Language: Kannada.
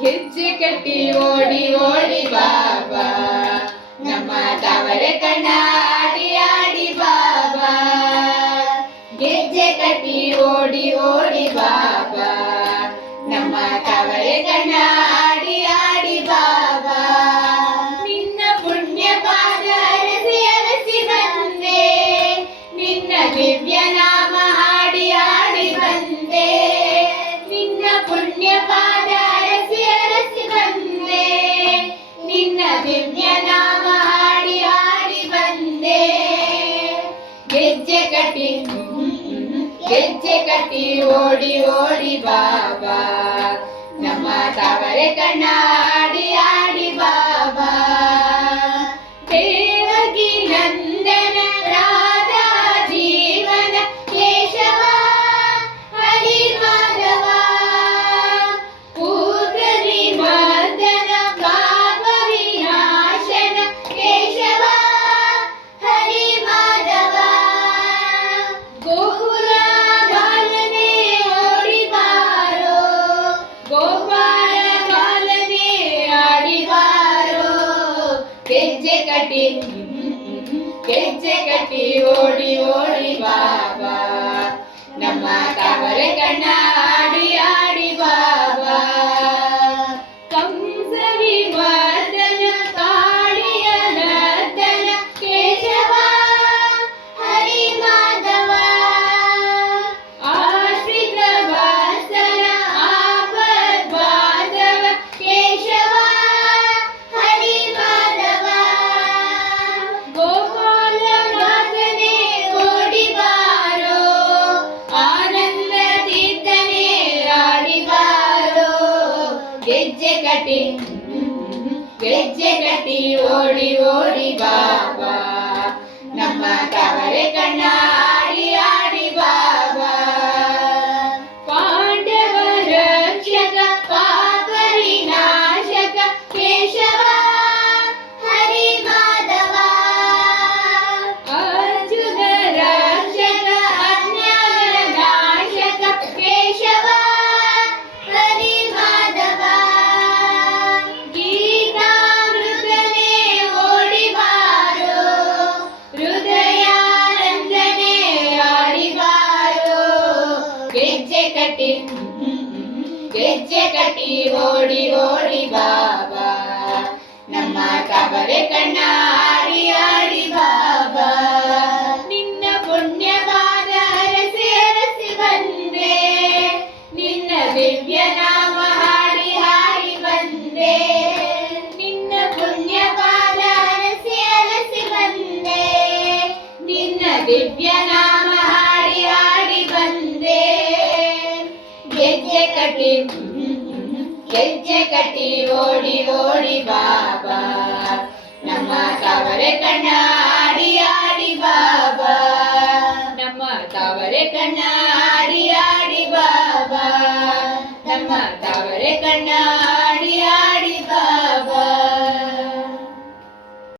ಗೆಜ್ಜೆ ಕಟ್ಟಿ ಓಡಿ ಓಡಿ ಬಾಬಾ ನಮ್ಮ ತವರೆ ಕಣ್ಣ ಆಡಿ ಆಡಿ ಬಾಬಾ ಗೆಜ್ಜೆ ಕಟ್ಟಿ ಓಡಿ ಓಡಿ ಬಾಬಾ ನಮ್ಮ ತವರೆ ಕಣ್ಣ ಆಡಿ ಆಡಿ ಬಾಬಾ ನಿನ್ನ ಪುಣ್ಯ ಪಾದ ಅರಸಿ ಅರಸಿ ಬಂದೆ ನಿನ್ನ ದಿವ್ಯ ನಾಮ ಹಾಡಿ ಹಾಡಿ ಬಂದೆ ನಿನ್ನ ಪುಣ್ಯ ಪಾದ ಅರಸಿ ಅರಸಿ ಬಂದೆ ನಿನ್ನ ದಿವ್ಯ ನಾಮ ಹಾಡಿ ಹಾಡಿ ಬಂದೆ ಗೆಜ್ಜೆ ಕಟ್ಟಿ ಓಡಿ ಓಡಿ ಬಾಬಾ ನಮ್ಮ ತವರೆ ಕಣ್ಣ ಆಡಿ ಆಡಿ ಬಾಬಾ ದೇವಕಿ ನಂದನ ರಾಧಾ ಜೀವನ ಕೇಶವ ಹರಿ ಮಾಧವ ಪೂರ್ಣಿ ಮರ್ದನ ಪಾಪ ವಿನಾಶನ ಕೇಶವ ಹರಿ ಮಾಧವ ಗೋಕುಲ ಬಾಲನೆ ಓಡಿ ಬಾರೋ ಗೋಪಾಲ ಬಾಲನೆ ಆಡಿ ಬಾರೋ ಗೆಜ್ಜೆ ಕಟ್ಟಿ ಓಡಿ ಓಡಿ ಬಾಬಾ ನಮ್ಮ ತವರೆ ಕಣ್ಣ ಆಡಿ ಆಡಿ ಬಾಬಾ ಕಂಸ ವಿಮರ್ದನ ಕಾಳಿಯ ನರ್ದನ ಕೇಶವ ಹರಿ ಮಾಧವ ಆಶ್ರಿತ ವಾಸನ ಆಪದ್ ಬಾಂಧವ ಕೇಶವ ಹರಿ ಮಾಧವ ಗೋಪಾಲ ನಾಥನೇ ಓಡಿ ಬಾರೋ ಆನಂದ ತೀರ್ಥನೇ ಆಡಿ ಬಾರೋ ಗೆಜ್ಜೆ ಕಟ್ಟಿ ಓಡಿ ಓಡಿ ಬಾಬಾ ನಮ್ಮ ತವರೆ ಕಣ್ಣ ಆಡಿ ಆಡಿ ಬಾಬಾ ಪಾಂಡವ ರಕ್ಷಕ ಪಾಪ ವಿನಾಶಕ ಕೇಶವ ಹರಿ ಮಾಧವ ಅರ್ಜುನ ರಕ್ಷಕ ಅಜ್ಞಾನ ನಾಶಕ ಕೇಶವ ಹರಿ ಮಾಧವ ಗೀತಾಮೃತನೇ ಓಡಿ ಬಾರೋ ಹೃದಯಾನಂದನೇ ಆಡಿ ಬಾರೋ ಗೆಜ್ಜೆ ಕಟ್ಟಿ ಓಡಿ ಓಡಿ ಬಾಬಾ ನಮ್ಮ ತವರೆ ಕಣ್ಣ ಆಡಿ ಆಡಿ ಬಾಬಾ ನಿನ್ನ ಪುಣ್ಯ ಪಾದ ಅರಸಿ ಅರಸಿ ಬಂದೆ ನಿನ್ನ ದಿವ್ಯ ನಾಮ ಹಾಡಿ ಹಾಡಿ ಬಂದೆ ನಿನ್ನ ಪುಣ್ಯ ಪಾದ ಅರಸಿ ಅರಸಿ ಬಂದೆ ನಿನ್ನ ದಿವ್ಯ ನಾಮ ಹಾಡಿ ಹಾಡಿ ಬಂದೆ ಗೆಜ್ಜೆ ಕಟ್ಟಿ ಓಡಿ ಓಡಿ ಬಾಬಾ ನಮ್ಮ ತವರೆ ಕಣ್ಣ ಆಡಿ ಆಡಿ ಬಾಬಾ ನಮ್ಮ ತವರೆ ಕಣ್ಣ ಆಡಿ ಆಡಿ ಬಾಬಾ ನಮ್ಮ ತವರೆ ಕಣ್ಣ